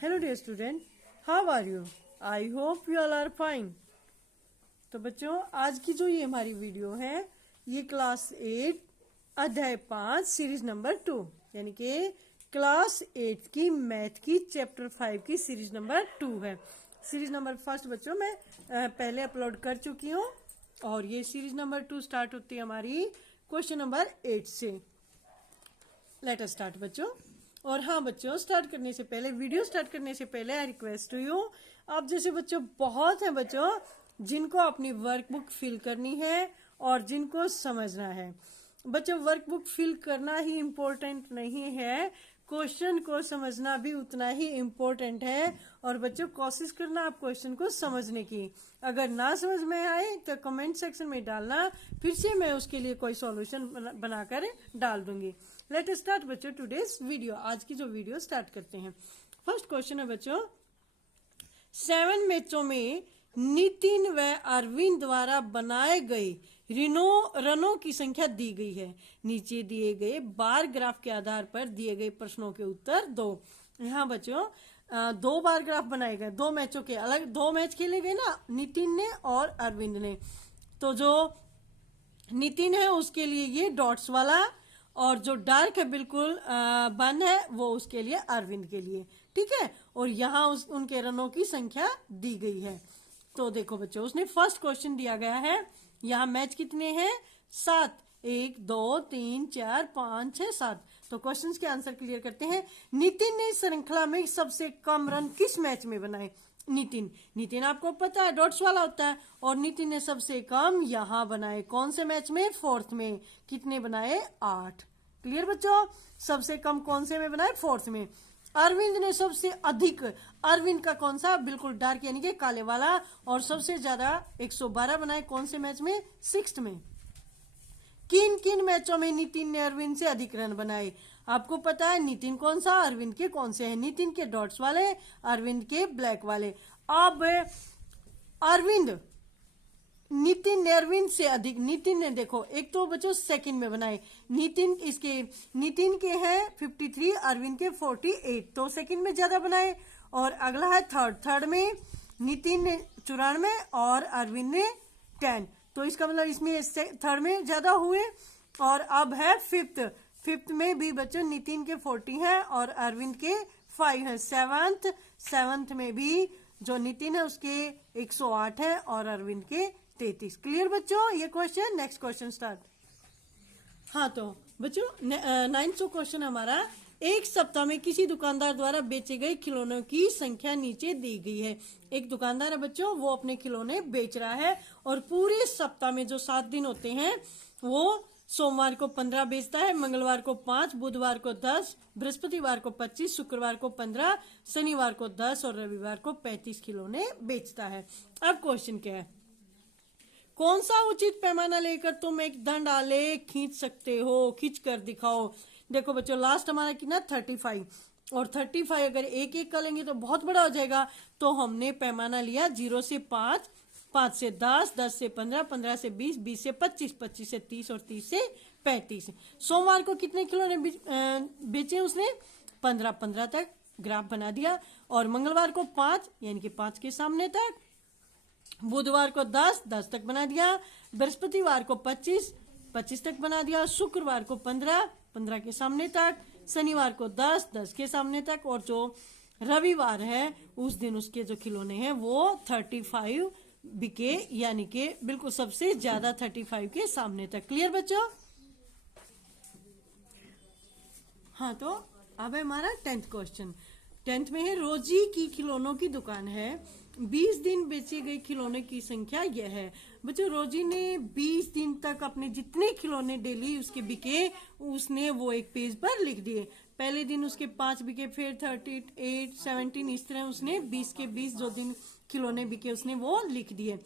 Hello dear student, how are you? I hope you all are fine. तो बच्चों, आज की जो ये हमारी वीडियो है ये क्लास 8 अध्याय 5 सीरीज नंबर 2 यानी कि क्लास 8 की मैथ की चैप्टर 5 की सीरीज नंबर 2 है। सीरीज नंबर फर्स्ट बच्चों मैं पहले अपलोड कर चुकी हूँ और ये सीरीज नंबर 2 स्टार्ट होती है हमारी क्वेश्चन नंबर 8 से। लेट अस स्टार्ट बच्चों। और हाँ बच्चों, स्टार्ट करने से पहले, वीडियो स्टार्ट करने से पहले आई रिक्वेस्ट टू यू, आप जैसे बच्चों बहुत हैं बच्चों जिनको अपनी वर्कबुक फिल करनी है और जिनको समझना है। बच्चों, वर्कबुक फिल करना ही इम्पोर्टेंट नहीं है, क्वेश्चन को समझना भी उतना ही इम्पोर्टेंट है। और बच्चों कोशिश करना आप क्वेश्चन को समझने की। अगर ना समझ में आए तो कमेंट सेक्शन में डालना, फिर से मैं उसके लिए कोई सॉल्यूशन बनाकर डाल दूंगी। लेट अस स्टार्ट बच्चों टुडेज वीडियो। आज की जो वीडियो स्टार्ट करते हैं। फर्स्ट क्वेश्चन है बच्चों, 7 मैचों में नितिन व अरविंद द्वारा बनाए गए रनों की संख्या दी गई है। नीचे दिए गए बार ग्राफ के आधार पर दिए गए प्रश्नों के उत्तर दो। यहाँ बच्चों 2 बार ग्राफ बनाए गए, 2 मैचों के, अलग 2 मैच खेले गए ना, नितिन ने और अरविंद ने। तो जो नितिन है उसके लिए ये डॉट्स वाला, और जो डार्क है बिल्कुल बंद है वो उसके लिए अरविंद के लिए, ठीक है। और यहाँ उनके रनों की संख्या दी गई है। तो देखो बच्चों, उसने फर्स्ट क्वेश्चन दिया गया है, यहाँ मैच कितने हैं? 7, 1 2 3 4 5 6 7। तो क्वेश्चंस के आंसर क्लियर करते हैं। नितिन ने श्रृंखला में सबसे कम रन किस मैच में बनाए? नितिन आपको पता है डॉट्स वाला होता है, और नितिन ने सबसे कम यहाँ बनाए। कौन से मैच में? 4th में। कितने बनाए? 8। क्लियर बच्चों? सबसे कम कौन से में बनाए? 4th में। अरविंद ने सबसे अधिक, अरविंद का कौन सा? बिल्कुल डार्क यानी कि काले वाला, और सबसे ज्यादा 112 बनाए। कौन से मैच में? 6th में। किन किन मैचों में नितिन ने अरविंद से अधिक रन बनाए? आपको पता है नितिन कौन सा, अरविंद के कौन से हैं? नितिन के डॉट्स वाले, अरविंद के ब्लैक वाले। अब अरविंद, नितिन ने अरविंद से अधिक, नितिन ने देखो एक तो बच्चों सेकंड में बनाए, नितिन के हैं 53, अरविंद के 48, तो सेकंड में ज्यादा बनाए। और अगला है थर्ड में नितिन ने 94 और अरविंद ने 10, तो इसका मतलब इसमें थर्ड में ज्यादा हुए। और अब है फिफ्थ में भी बच्चों नितिन के 40 हैं और अरविंद के 5 हैं। सेवंथ में भी जो नितिन है उसके 108 है और अरविंद के 33। क्लियर बच्चों ये क्वेश्चन? Next question start. हाँ तो बच्चों 9th क्वेश्चन हमारा, एक सप्ताह में किसी दुकानदार द्वारा बेचे गए खिलौनों की संख्या नीचे दी गई है। एक दुकानदार है बच्चों, वो अपने खिलौने बेच रहा है और पूरे सप्ताह में जो 7 दिन होते हैं वो सोमवार को 15 बेचता है, मंगलवार को 5, बुधवार को 10, बृहस्पतिवार को 25, शुक्रवार को 15, शनिवार को 10 और रविवार को 35 खिलौने बेचता है। अब क्वेश्चन क्या है, कौन सा उचित पैमाना लेकर तुम एक दंड आलेख खींच सकते हो? खींच कर दिखाओ। देखो बच्चों लास्ट हमारा कितना 35, और 35 अगर एक एक का लेंगे तो बहुत बड़ा हो जाएगा। तो हमने पैमाना लिया 0 से 5, 5 से 10, 10 से 15, 15 से 20, 20 से 25, 25 से 30 और 30 से 35। सोमवार को कितने खिलौने बेचे उसने? 15, 15 तक ग्राफ बना दिया। और मंगलवार को 5 यानी कि 5 के सामने तक, बुधवार को 10, 10 तक बना दिया, बृहस्पतिवार को 25, 25 तक बना दिया, शुक्रवार को 15, 15 के सामने तक, शनिवार को 10, 10 के सामने तक, और जो रविवार है उस दिन उसके जो खिलौने हैं वो 35 बिके, यानी कि बिल्कुल सबसे ज्यादा 35 के सामने तक। क्लियर बच्चों? हाँ तो अब है हमारा 10th क्वेश्चन। 10th में है, रोजी की खिलौनों की दुकान है, 20 दिन बेचे गए खिलौने की संख्या यह है। बच्चों रोजी ने 20 दिन तक अपने जितने खिलौने डेली उसके बिके उसने वो एक पेज पर लिख दिए। पहले दिन उसके 5 बिके, फिर 38, 17, इस तरह उसने 20 के 20 जो दिन खिलौने बिके उसने वो लिख दिए।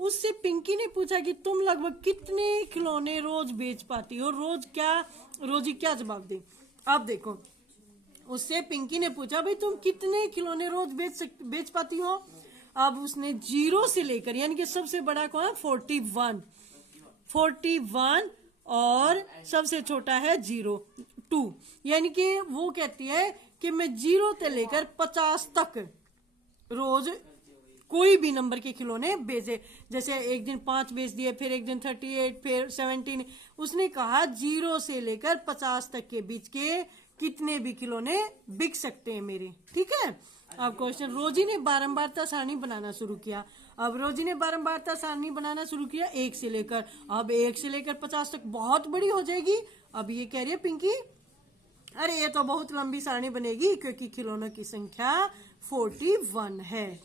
उससे पिंकी ने पूछा कि तुम लगभग कितने खिलौने रोज बेच पाती हो? रोजी क्या जवाब दे? अब देखो, उससे पिंकी ने पूछा भाई तुम कितने खिलौने रोज बेच पाती हो? अब उसने 0 से लेकर, यानी कि सबसे बड़ा कौन है? 41 और सबसे छोटा है 2, यानी कि वो कहती है कि मैं 0 से लेकर 50 तक रोज कोई भी नंबर के खिलौने बेचे। जैसे एक दिन 5 बेच दिए, फिर एक दिन 38, फिर 17। उसने कहा 0 से लेकर 50 तक के बीच के कितने भी खिलौने बिक सकते हैं मेरे। ठीक है। अब क्वेश्चन, रोजी ने बारंबारता सारणी बनाना शुरू किया। अब रोजी ने बारंबारता सारणी बनाना शुरू किया 1 से लेकर, अब 1 से लेकर 50 तक बहुत बड़ी हो जाएगी। अब ये कह रही है पिंकी, अरे ये तो बहुत लंबी सारणी बनेगी क्योंकि खिलौनों की संख्या 41 है।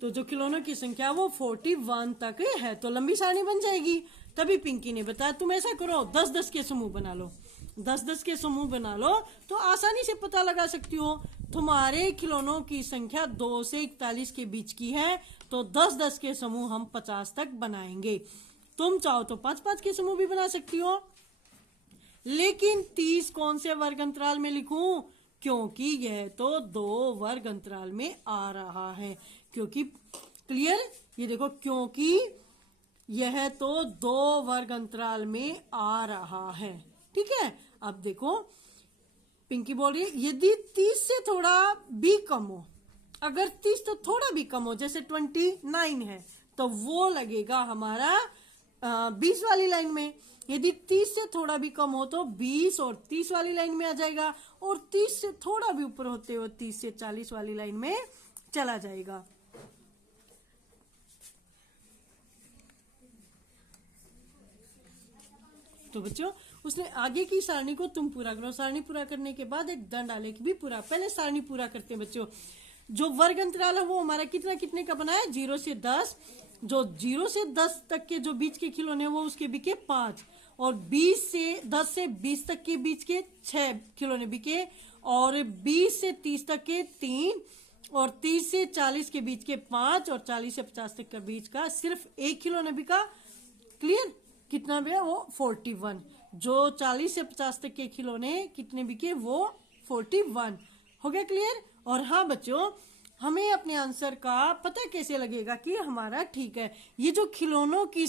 तो जो खिलौनों की संख्या वो 41 तक है, तो लंबी सारणी बन जाएगी। तभी पिंकी ने बताया तुम ऐसा करो, 10-10 के समूह बना लो। 10-10 के समूह बना लो तो आसानी से पता लगा सकती हो। तुम्हारे खिलौनों की संख्या 2 से 41 के बीच की है, तो 10-10 के समूह हम 50 तक बनाएंगे। तुम चाहो तो 5-5 के समूह भी बना सकती हो। लेकिन 30 कौन से वर्ग अंतराल में लिखूं? क्योंकि यह तो 2 वर्ग अंतराल में आ रहा है। क्योंकि क्लियर, ये देखो, क्योंकि यह तो 2 वर्ग अंतराल में आ रहा है। ठीक है। अब देखो पिंकी बोल रही है यदि 30 से थोड़ा भी कम हो, अगर 30 तो थोड़ा भी कम हो, जैसे 29 है, तो वो लगेगा हमारा 20 वाली लाइन में। यदि 30 से थोड़ा भी कम हो तो 20 और 30 वाली लाइन में आ जाएगा, और 30 से थोड़ा भी ऊपर होते हुए 30 से 40 वाली लाइन में चला जाएगा। तो बच्चों, उसने आगे की सारणी को तुम पूरा करो। सारणी पूरा करने के बाद एक दंड आलेख भी पूरा। पहले सारणी पूरा करते हैं बच्चों। जो वर्ग अंतराल है वो हमारा कितना कितने का बना है? 0 से 10। जो 0 से 10 तक के जो बीच के खिलौने वो उसके बिके 5, और 10 से 20 तक के बीच के 6 खिलौने बिके, और 20 से 30 तक के 3, और 30 से 40 के बीच के 5, और 40 से 50 तक के बीच का सिर्फ 1 खिलौना बिका। क्लियर? कितना भी है वो 41। जो 40 से 50 तक के खिलौने कितने बिके? वो 41। हो गया क्लियर? और हाँ बच्चों, हमें अपने आंसर का पता कैसे लगेगा कि हमारा ठीक है? ये जो खिलौनों की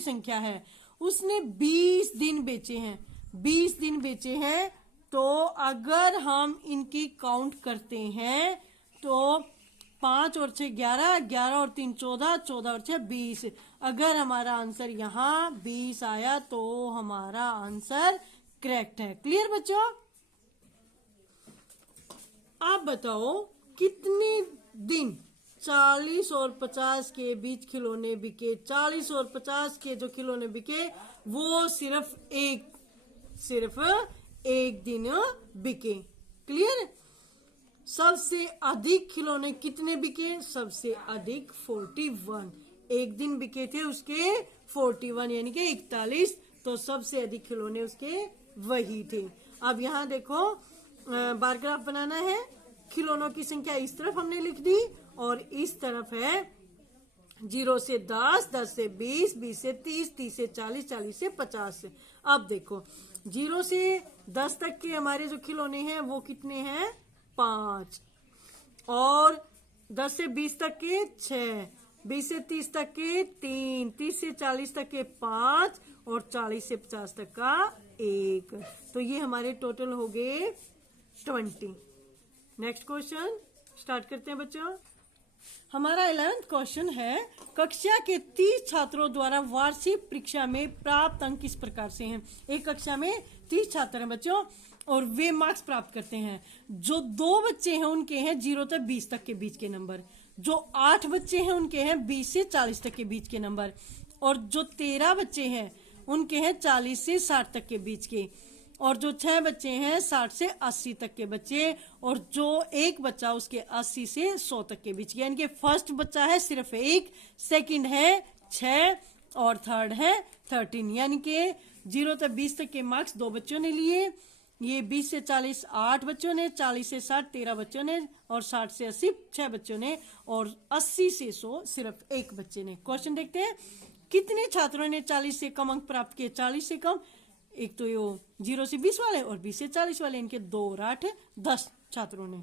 संख्या है उसने 20 दिन बेचे हैं। 20 दिन बेचे हैं, तो अगर हम इनकी काउंट करते हैं तो 5 और 6 11, 11 और 3 14, 14 और 6 20। अगर हमारा आंसर यहाँ 20 आया तो हमारा आंसर करेक्ट है। क्लियर बच्चों? आप बताओ कितने दिन 40 और 50 के बीच खिलौने बिके? 40 और 50 के जो खिलौने बिके वो सिर्फ एक दिन बिके। क्लियर? सबसे अधिक खिलौने कितने बिके? सबसे अधिक 41। एक दिन बिके थे उसके 41, यानी कि 41। तो सबसे अधिक खिलौने उसके वही थे। अब यहाँ देखो, बार ग्राफ बनाना है। खिलौनों की संख्या इस तरफ हमने लिख दी, और इस तरफ है 0 से 10, 10 से 20, 20 से 30, 30 से 40, 40 से 50। अब देखो 0 से 10 तक के हमारे जो खिलौने हैं वो कितने हैं? 5, और 10 से 20 तक के 6, 20 से 30 तक के 3, 30 से 40 तक के 5, और 40 से 50 तक का 1। तो ये हमारे टोटल हो गए 20। नेक्स्ट क्वेश्चन स्टार्ट करते हैं बच्चों। हमारा 11th क्वेश्चन है, कक्षा के 30 छात्रों द्वारा वार्षिक परीक्षा में प्राप्त अंक इस प्रकार से हैं। एक कक्षा में 30 छात्र हैं बच्चों, और वे मार्क्स प्राप्त करते हैं। जो 2 बच्चे हैं उनके हैं 0 से 20 तक के बीच के नंबर। जो 8 बच्चे हैं उनके हैं 20 से 40 तक के बीच के नंबर। और जो 13 बच्चे हैं उनके हैं 40 से 60 तक के बीच के। और जो 6 बच्चे हैं 60 से 80 तक के बच्चे। और जो एक बच्चा उसके 80 से 100 तक के बीच के। यानी कि फर्स्ट बच्चा है सिर्फ 1, सेकंड है 6, और थर्ड है 13। यानी कि 0 से 20 तक के मार्क्स 2 बच्चों ने लिए। ये 20 से 40 8 बच्चों ने, 40 से 60 13 बच्चों ने, और 60 से 80 6 बच्चों ने, और 80 से 100 सिर्फ 1 बच्चे ने। क्वेश्चन देखते हैं, कितने छात्रों ने 40 से कम अंक प्राप्त किए? 40 से कम, एक तो ये 0 से 20 वाले और 20 से 40 वाले, इनके 2 और 8 10 छात्रों ने।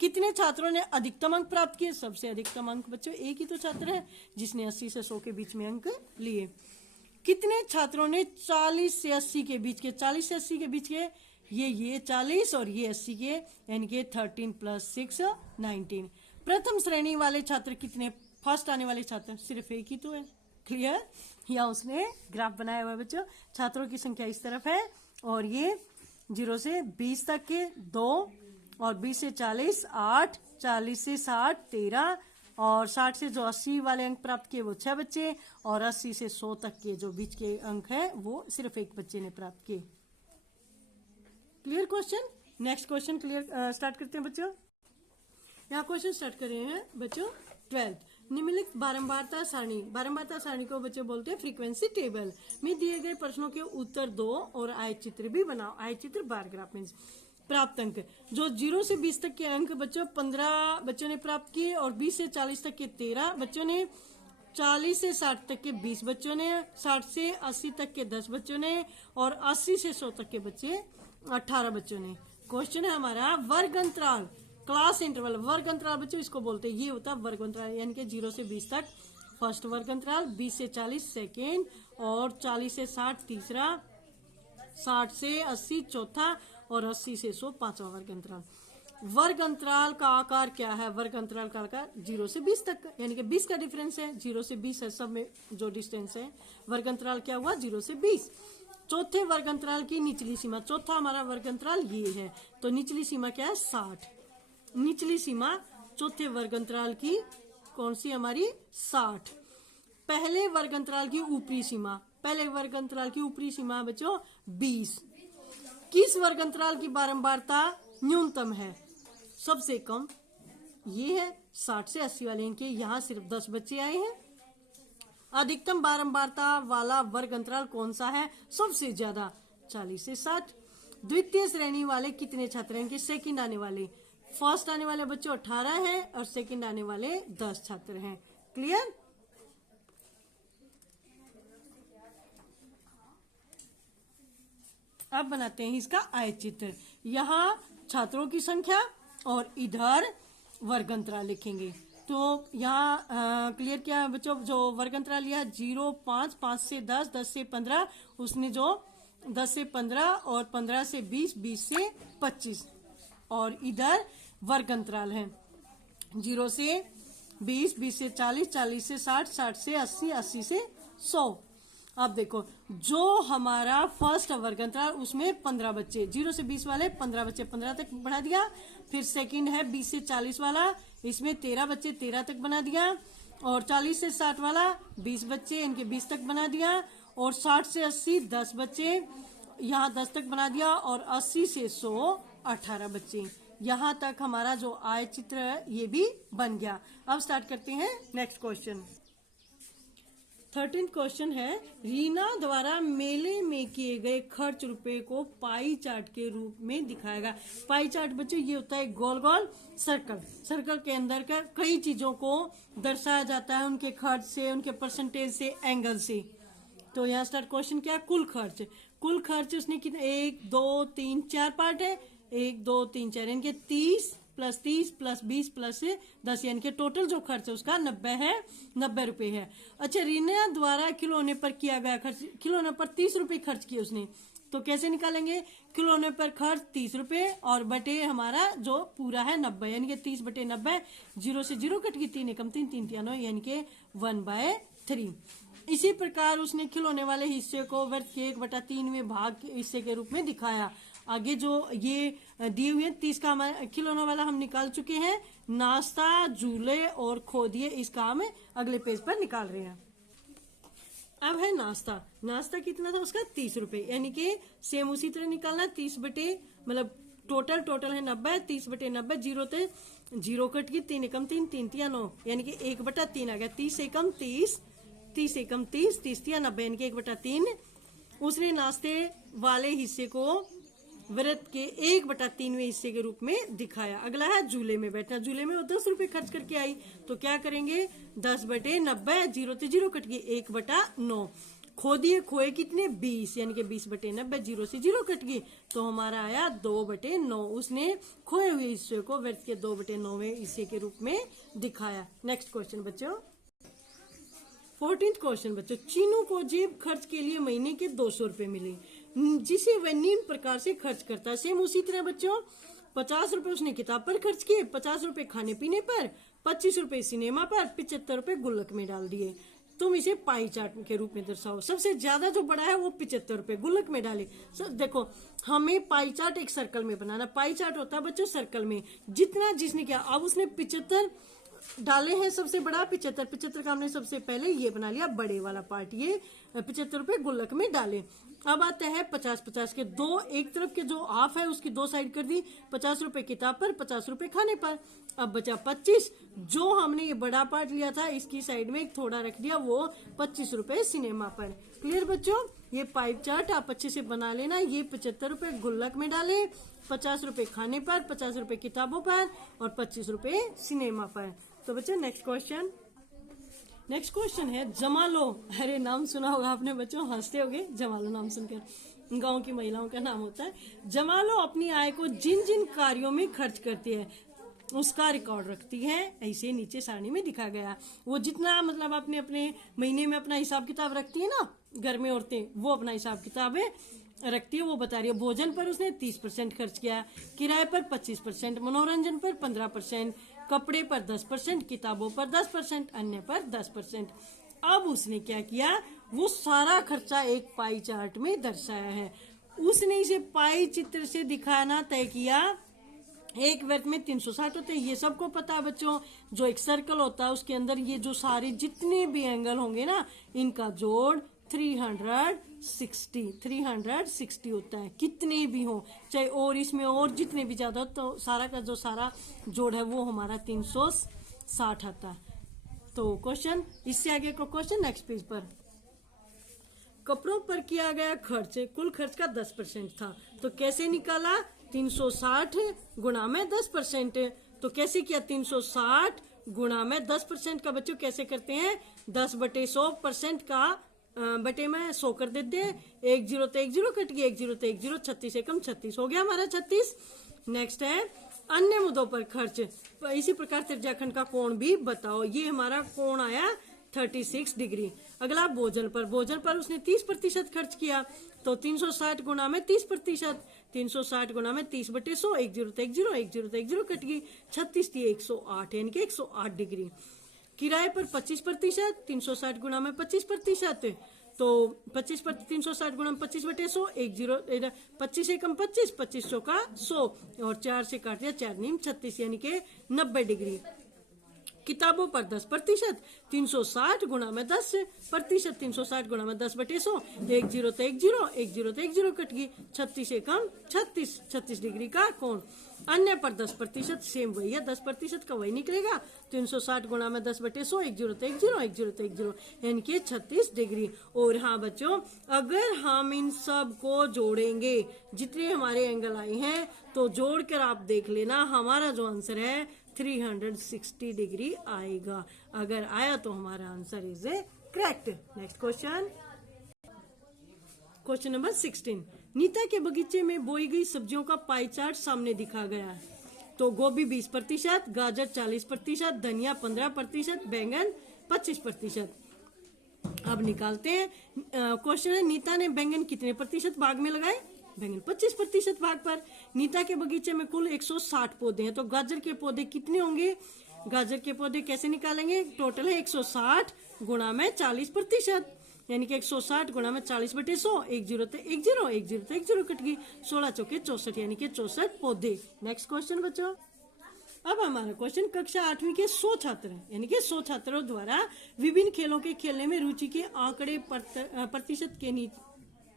कितने छात्रों ने अधिकतम अंक प्राप्त किए? सबसे अधिकतम अंक बच्चों एक ही तो छात्र है जिसने 80 से 100 के बीच में अंक लिए। कितने छात्रों ने 40 से 80 के बीच के, 40 से 80 के बीच के, ये 40 और ये 80 के, यानी कि 13 + 6 19। प्रथम श्रेणी वाले छात्र कितने, फर्स्ट आने वाले छात्र सिर्फ एक ही तो है। क्लियर? या उसने ग्राफ बनाया हुआ है बच्चों। छात्रों की संख्या इस तरफ है और ये 0 से 20 तक के 2, और 20 से 40 8, 40 से 60 13, और 60 से जो 80 वाले अंक प्राप्त किए वो 6 बच्चे, और 80 से 100 तक के जो बीच के अंक है वो सिर्फ एक बच्चे ने प्राप्त किए। Clear question? Next question clear start करते हैं बच्चों। यहाँ क्वेश्चन स्टार्ट कर रहे हैं बच्चों 12th। निम्नलिखित बारंबारता सारणी, बारंबारता सारणी को बच्चे बोलते हैं फ्रीक्वेंसी टेबल में दिए गए प्रश्नों के उत्तर दो और आयत चित्र भी बनाओ। आयत चित्र बार ग्राफ मीन्स प्राप्त अंक, जो 0 से 20 तक के अंक बच्चों 15 बच्चों ने प्राप्त किए, और 20 से 40 तक के 13 बच्चों ने, 40 से 60 तक के 20 बच्चों ने, 60 से 80 तक के 10 बच्चों ने, और 80 से 100 तक के बच्चे 18 बच्चों ने। क्वेश्चन है हमारा वर्ग अंतराल, क्लास इंटरवल। वर्ग अंतराल बच्चों इसको बोलते हैं, ये होता है वर्ग अंतराल, यानी कि 0 से 20 तक फर्स्ट वर्ग अंतराल, 20 से 40 सेकेंड, और 40 से 60 तीसरा, 60 से 80 चौथा, और 80 से 100 पांचवा वर्ग अंतराल। वर्ग अंतराल का आकार क्या है? वर्ग अंतराल का आकार 0 से 20 तक, यानी कि 20 का डिफरेंस है, 0 से 20 है सब में जो डिस्टेंस है। वर्ग अंतराल क्या हुआ? 0 से 20। चौथे वर्ग अंतराल की निचली सीमा, चौथा हमारा वर्ग अंतराल ये है, तो निचली सीमा क्या है? 60। निचली सीमा चौथे वर्ग अंतराल की कौन सी हमारी? 60। पहले वर्ग अंतराल की ऊपरी सीमा, पहले वर्ग अंतराल की ऊपरी सीमा बच्चों 20। किस वर्ग अंतराल की बारंबारता न्यूनतम है? सबसे कम ये है 60 से 80 वाले, इनके यहाँ सिर्फ 10 बच्चे आए हैं। अधिकतम बारंबारता वाला वर्ग अंतराल कौन सा है? सबसे ज्यादा 40 से 60। द्वितीय श्रेणी वाले कितने छात्र हैं? इनके सेकंड आने वाले, फर्स्ट आने वाले बच्चों 18 हैं और सेकंड आने वाले 10 छात्र हैं। क्लियर? अब बनाते हैं इसका आयत चित्र। यहाँ छात्रों की संख्या और इधर वर्ग अंतराल लिखेंगे। तो यहाँ क्लियर क्या है बच्चों? जो वर्ग अंतराल लिया 0 5, 5 से 10, 10 से 15, उसने जो 10 से 15 और 15 से 20, 20 से 25, और इधर वर्ग अंतराल है 0 से 20, 20 से 40, 40 से 60, 60 से 80, 80 से 100। अब देखो जो हमारा फर्स्ट वर्ग अंतराल उसमें 15 बच्चे, 0 से 20 वाले 15 बच्चे 15 तक बढ़ा दिया। फिर सेकंड है 20 से 40 वाला, इसमें 13 बच्चे 13 तक बना दिया, और 40 से 60 वाला 20 बच्चे इनके 20 तक बना दिया, और 60 से 80 10 बच्चे यहाँ 10 तक बना दिया, और 80 से 100 18 बच्चे। यहाँ तक हमारा जो आयत चित्र है ये भी बन गया। अब स्टार्ट करते हैं नेक्स्ट क्वेश्चन। 13th क्वेश्चन है, रीना द्वारा मेले में किए गए खर्च रुपए को पाई चार्ट के रूप में दिखाएगा। पाई चार्ट बच्चों ये होता है गोल गोल सर्कल, सर्कल के अंदर का कई चीजों को दर्शाया जाता है उनके खर्च से, उनके परसेंटेज से, एंगल से। तो यहाँ स्टार्ट क्वेश्चन क्या है? कुल खर्च। कुल खर्च उसने कितने? 1 2 3 4 पार्ट है, 1 2 3 4, यानी कि 30 + 30 + 20 + 10, यानी कि टोटल जो खर्च है उसका 90 है, 90 रुपए है। अच्छा, रीना द्वारा खिलौने पर किया गया खर्च, खिलौने पर 30 रुपए खर्च किए उसने, तो कैसे निकालेंगे? खिलौने पर खर्च 30 रुपए और बटे हमारा जो पूरा है 90, यानी कि 30 बटे 90, 0 से 0 कट गई, 3 एकम 3, 3 तिया 9, यानी कि 1/3। इसी प्रकार उसने खिलौने वाले हिस्से को वर्ग के 1/3 में भाग के हिस्से के रूप में दिखाया। आगे जो ये दिए हुए 30 का हमारा खिलौना वाला हम निकाल चुके हैं। नाश्ता, झूले और खोदिए, इसका हम अगले पेज पर निकाल रहे हैं। अब है नाश्ता। नाश्ता कितना था उसका? 30 रुपए, यानी कि सेम उसी तरह निकालना। 30 बटे मतलब टोटल है 90, 30 बटे 90, 0 थे 0 कट गई, 3 एकम 3, 3 तिया 9, यानी कि 1/3 आ गया। 30 एकम 30, 30 एकम 30, 30 तिया 90, यानी कि 1/3। उसने नाश्ते वाले हिस्से को व्रत के 1/3वें हिस्से के रूप में दिखाया। अगला है झूले में बैठना। झूले में वो 10 रुपए खर्च करके आई, तो क्या करेंगे? 10 बटे 90, 0 से 0 कट गई, 1/9। खोदिए खोए कितने? 20, यानी कि 20 बटे 90, 0 से 0 कट गई, तो हमारा आया 2/9। उसने खोए हुए हिस्से को व्रत के 2/9वें हिस्से के रूप में दिखाया। नेक्स्ट क्वेश्चन बच्चों। 14th क्वेश्चन बच्चों, चीनू को जेब खर्च के लिए महीने के 200 रुपए मिले, जिसे वह निम्न प्रकार से खर्च करता है। सेम उसी तरह बच्चों 50 रुपए उसने किताब पर खर्च किए, 50 रुपए खाने पीने पर, 25 रुपए सिनेमा पर, 75 रुपए गुल्लक में डाल दिए। तुम इसे पाई चार्ट के रूप में दर्शाओ। सबसे ज्यादा जो बड़ा है वो 75 रुपए गुल्लक में डाले। देखो हमें पाई चार्ट एक सर्कल में बनाना। पाई चार्ट होता है बच्चों सर्कल में, जितना जिसने क्या, अब उसने 75 डाले हैं, सबसे बड़ा 75 का हमने सबसे पहले ये बना लिया बड़े वाला पार्ट, ये 75 रुपए गुल्लक में डाले। अब आता है 50 के दो, एक तरफ के जो हाफ है उसकी दो साइड कर दी, 50 रुपए किताब पर, 50 रुपए खाने पर। अब बचा 25, जो हमने ये बड़ा पार्ट लिया था इसकी साइड में एक थोड़ा रख दिया, वो 25 रुपए सिनेमा पर। क्लियर बच्चों, ये पाइप चार्ट आप अच्छे से बना लेना। ये 75 रुपए गुल्लक में डाले, 50 रुपए खाने पर, 50 रुपए किताबों पर और 25 रुपए सिनेमा पर। तो बच्चों नेक्स्ट क्वेश्चन है जमालो। अरे नाम सुना होगा आपने बच्चों, हंसते होगे जमालो नाम सुनकर, गांव की महिलाओं का नाम होता है। जमालो अपनी आय को जिन जिन कार्यों में खर्च करती है उसका रिकॉर्ड रखती है, ऐसे नीचे सारणी में दिखा गया। वो जितना मतलब अपने अपने महीने में अपना हिसाब किताब रखती है ना, घर में औरतें वो अपना हिसाब किताब रखती है, वो बता रही है। भोजन पर उसने 30% खर्च किया, किराए पर 25%, मनोरंजन पर 15%, कपड़े पर 10%, किताबों पर 10%, अन्य पर 10%। अब उसने क्या किया, वो सारा खर्चा एक पाई चार्ट में दर्शाया है। उसने इसे पाई चित्र से दिखाना तय किया। एक वर्ग में 360 होते हैं, ये सबको पता है बच्चों। जो एक सर्कल होता है उसके अंदर ये जो सारे जितने भी एंगल होंगे ना, इनका जोड़ 360 होता है, कितने भी हो चाहे, और इसमें और जितने भी ज्यादा, तो सारा का जो सारा जोड़ है वो हमारा 360 आता है। तो क्वेश्चन, इससे आगे का क्वेश्चन नेक्स्ट पेज पर। कपड़ों पर किया गया खर्च कुल खर्च का 10% था, तो कैसे निकाला, 360 गुणा में 10%। तो कैसे किया, 360 गुणा में 10% का बच्चों कैसे करते हैं, 10/100% का बटे में 100 कर देते हैं। 1 0 तो 1 0 कट गया, 1 0 तो 1 0, 36 एकम 36 हो गया हमारा 36। नेक्स्ट है अन्य मुद्दों पर खर्च। इसी प्रकार त्रिज्याखंड का कोण भी बताओ। ये हमारा कोण आया 36 डिग्री। अगला भोजन पर उसने 30% खर्च किया, तो 360 गुणा में 30%, 360 गुणा में 30/100, 1 0 तो 1 0, 1 0 तो 1 0 कट गई, 36 थी 108, यानी कि 108 डिग्री। किराए पर 25%, 360 गुणा में 25%, तो 360 गुणा में 25/100, 1 0, 25 एकम 25, 25 का 100 और 4 से काट दिया, 4 नीम 36, यानी कि 90 डिग्री। किताबों पर 10%, 360 गुणा में 10%, 360 गुणा में 10/100, 1 0 तो 1 0, 1 0 तो 1 0 कट गई, 36 एकम 36, 36 डिग्री का कोण। अन्य पर 10%, सेम वही है, 10% का वही निकलेगा, 360 गुणा में 10/100, 1 0 तो 1 0, 1 0 तो 1 0, यानी कि 36 डिग्री। और हाँ बच्चों, अगर हम इन सब को जोड़ेंगे, जितने हमारे एंगल आए हैं, तो जोड़कर आप देख लेना हमारा जो आंसर है 360 डिग्री आएगा। अगर आया तो हमारा answer is correct. Next question number 16। Neeta के बगीचे में बोई गई सब्जियों का पाई चार्ट सामने दिखा गया है। तो गोभी 20%, गाजर 40%, धनिया 15%, बैंगन 25%। अब निकालते हैं। क्वेश्चन है नीता ने बैंगन कितने प्रतिशत भाग में लगाए, बैंगन 25% भाग पर। नीता के बगीचे में कुल 160 पौधे हैं, तो गाजर के पौधे कितने होंगे, गाजर के पौधे कैसे निकालेंगे, टोटल है 160 गुणा में 40%, यानी कि 160 गुणा में 40/100, 1 0 तो 1 0, 1 0 तो 1 0 कट गई, 16 चौके 64, यानी कि 64 पौधे। नेक्स्ट क्वेश्चन बच्चों। अब हमारा क्वेश्चन कक्षा 8वीं के 100 छात्र, यानी कि 100 छात्रों द्वारा विभिन्न खेलों के खेलने में रुचि के आंकड़े प्रतिशत के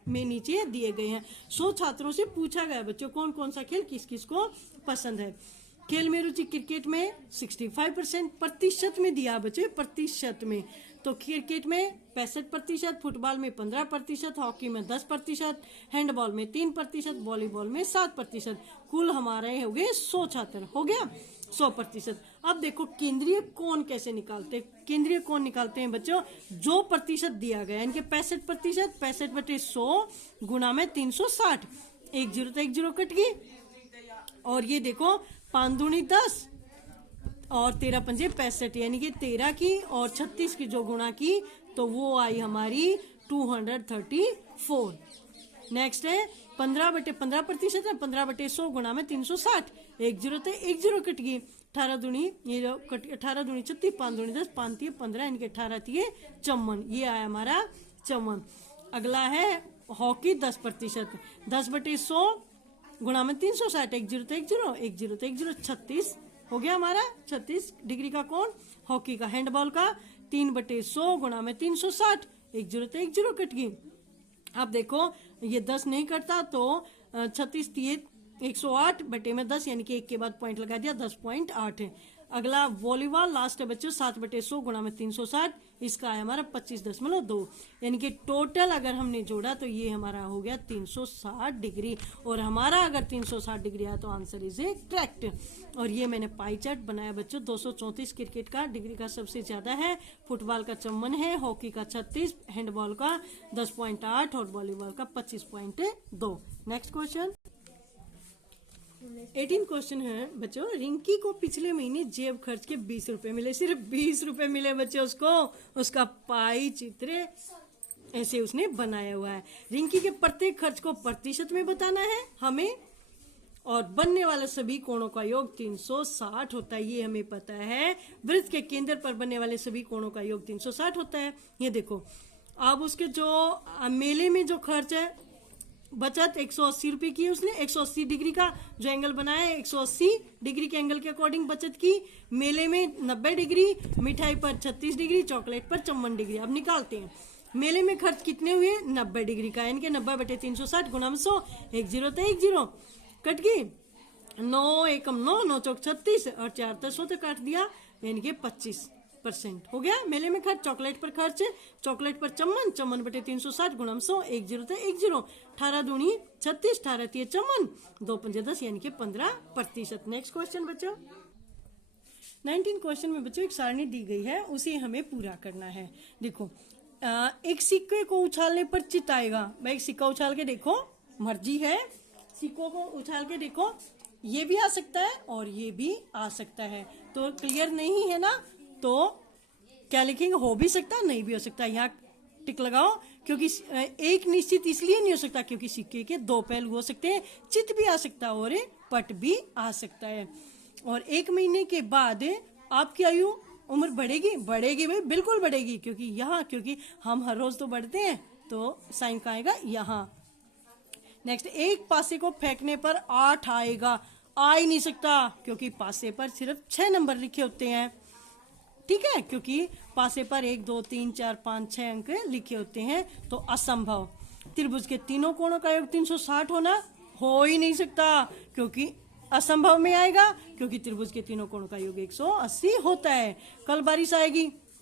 नीचे दिए गए हैं। 100 छात्रों से पूछा गया बच्चों कौन कौन सा खेल किस किस को पसंद है। खेल में रुचि क्रिकेट में 65%, प्रतिशत में दिया बच्चे, प्रतिशत में, तो क्रिकेट में 65%, फुटबॉल में 15%, हॉकी में 10%, हैंडबॉल में 3%, वॉलीबॉल में 7%। कुल हमारे हो गए 100 छात्र, हो गया 100%। अब देखो केंद्रीय कोण कैसे निकालते हैं। केंद्रीय कोण निकालते हैं बच्चों, जो प्रतिशत दिया गया, यानी कि 65%, 65/100 गुणा में 360, 1 0 तो 1 0 कट गई, और ये देखो 5 दूनी 10, और 13 पंजे 65, यानी कि 13 की और 36 की जो गुणा की तो वो आई हमारी 234। नेक्स्ट है 15/15% है, 15/100 गुणा में 360, 1 जीरो थे 1 जीरो कट गई, 18 दूनी ये जो कट 18 दूनी 36, 5 दूनी 10, 5 3 15, इनके 18 थी 54, ये आया हमारा 54। अगला है हॉकी 10%, 10/100 गुणा में 360, 1 जीरो थे 1 जीरो, 1 जीरो थे 1 जीरो, 36 हो गया हमारा 36 डिग्री का कोण हॉकी का। हैंडबॉल का 3/100 गुणा में 360, 1 जीरो थे 1 जीरो कट गई। अब देखो ये 10 नहीं करता तो 36 थी 108 बटे में 10, यानी कि 1 के बाद पॉइंट लगा दिया, 10.8 है। अगला वॉलीबॉल लास्ट है बच्चों 7/100 गुणा में 360, इसका है हमारा 25.2, यानी कि टोटल अगर हमने जोड़ा तो ये हमारा हो गया 360 डिग्री। और हमारा अगर 360 डिग्री आया तो आंसर इज ए करेक्ट। और ये मैंने पाई चार्ट बनाया बच्चों 234 क्रिकेट का डिग्री का सबसे ज्यादा है, फुटबॉल का 54 है, हॉकी का 36, हैंडबॉल का 10.8 और वॉलीबॉल का 25.2। नेक्स्ट क्वेश्चन 18 क्वेश्चन है बच्चों, रिंकी को पिछले महीने जेब खर्च के 20 रुपए मिले, सिर्फ 20 रुपए मिले बच्चों उसको। उसका पाई चित्र ऐसे उसने बनाया हुआ है। रिंकी के प्रत्येक खर्च को प्रतिशत में बताना है हमें, और बनने वाले सभी कोणों का योग 360 होता है, ये हमें पता है। वृत्त के केंद्र पर बनने वाले सभी कोणों का योग 360 होता है। ये देखो अब उसके जो मेले में जो खर्च है, बचत 180 रुपए की उसने, 180 डिग्री का जो एंगल बनाया है 180 डिग्री के एंगल के अकॉर्डिंग बचत की। मेले में 90 डिग्री, मिठाई पर 36 डिग्री, चॉकलेट पर 54 डिग्री। अब निकालते हैं मेले में खर्च कितने हुए 90 डिग्री का, यानी कि 90/360 गुणा में 100, 1 जीरो थे 1 जीरो कट गई, 9 एकम 9, 9 चौक 36 और 4 10 तो काट दिया, यानी कि 25% हो गया मेले में खर्च। चॉकलेट पर खर्च, चॉकलेट पर 54, 54/360 गुणा में 100, 1 जीरो थे 1 जीरो, 18 दूनी 36, 18 थी 54, 2 पंजे 10, यानी कि 15%। नेक्स्ट क्वेश्चन बच्चों 19 क्वेश्चन में बच्चों एक सारणी दी गई है, उसे हमें पूरा करना है। देखो एक सिक्के को उछालने पर चित आएगा। भाई एक सिक्का उछाल के देखो, मर्जी है, सिक्कों को उछाल के देखो, ये भी आ सकता है और ये भी आ सकता है। तो क्लियर नहीं है ना, तो क्या लिखेंगे, हो भी सकता है नहीं भी हो सकता। यहाँ टिक लगाओ, क्योंकि एक निश्चित इसलिए नहीं हो सकता क्योंकि सिक्के के 2 पहलू हो सकते हैं, चित भी आ सकता है और पट भी आ सकता है। और 1 महीने के बाद आपकी आयु उम्र बढ़ेगी, बढ़ेगी भाई बिल्कुल बढ़ेगी, क्योंकि हम हर रोज तो बढ़ते हैं, तो साइन का आएगा यहाँ। नेक्स्ट, एक पासे को फेंकने पर 8 आएगा, आ ही नहीं सकता क्योंकि पासे पर सिर्फ 6 नंबर लिखे होते हैं। ठीक है, क्योंकि पासे पर 1 2 3 4 5 6 अंक लिखे होते हैं, तो असंभव। त्रिभुज के तीनों कोणों का योग 360 होना हो ही नहीं सकता, क्योंकि असंभव में आएगा, क्योंकि त्रिभुज के तीनों कोणों का योग 180 होता है। कल बारिश आएगी,